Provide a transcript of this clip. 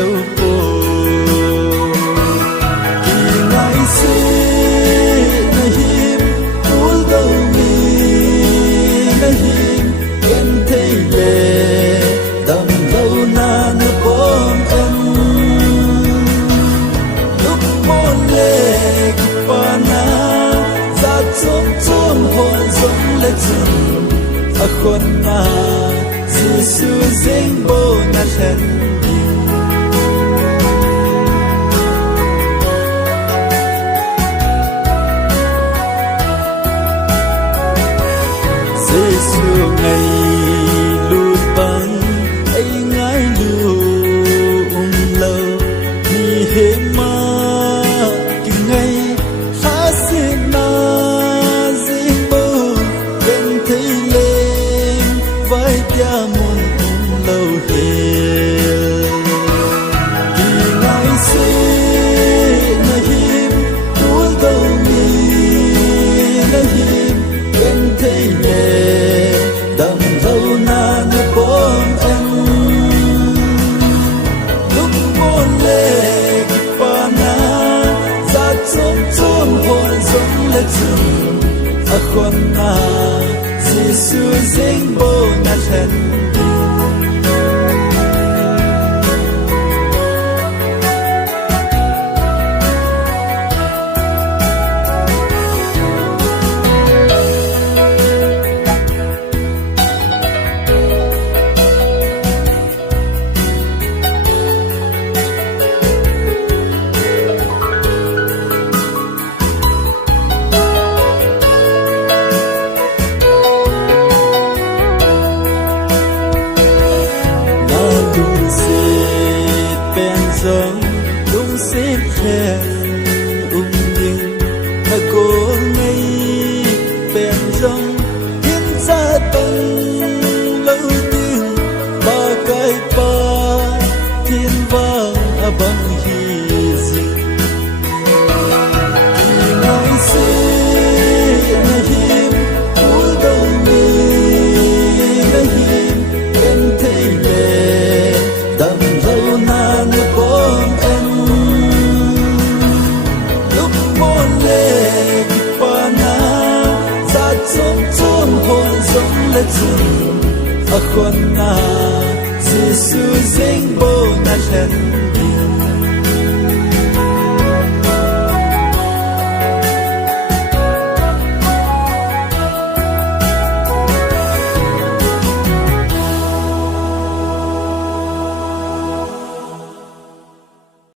dấu phố kỳ ngày xưa na him ul đâu mi na him em thấy lệ đầm lâu na na bom em lúc môn lệ pa na ra chôm chôm hồn giống lệ chừng a khôn na Giêsu dinh bồ na thân Giêsu ngày lùi băng ấy ngái lùm lâu mi hê ma kỳ ngày khá xin na dinh bồ bên thấy lên vai tia muôn lâu hiền kỳ ngày xưa na him muốn đâu mi na him bên thấy lệ đầm lâu na na bom em lúc môn lệ pa na ra chôm chôm hồn giống lệ chừng a khôn na Giêsu dinh bồ na thân giống đúng xếp khen điên mà cô ngây bèn giống thiên gia tông lâu tiếng ba cái ba thiên vang bằng hy sinh kỳ ngày xưa na him ul đâu mi na him em thấy lệ đầm lâu na na bom em lúc môn lệ pa na ra chôm chôm hồn giống lệ chừng a khôn na Giêsu dinh bồ na thân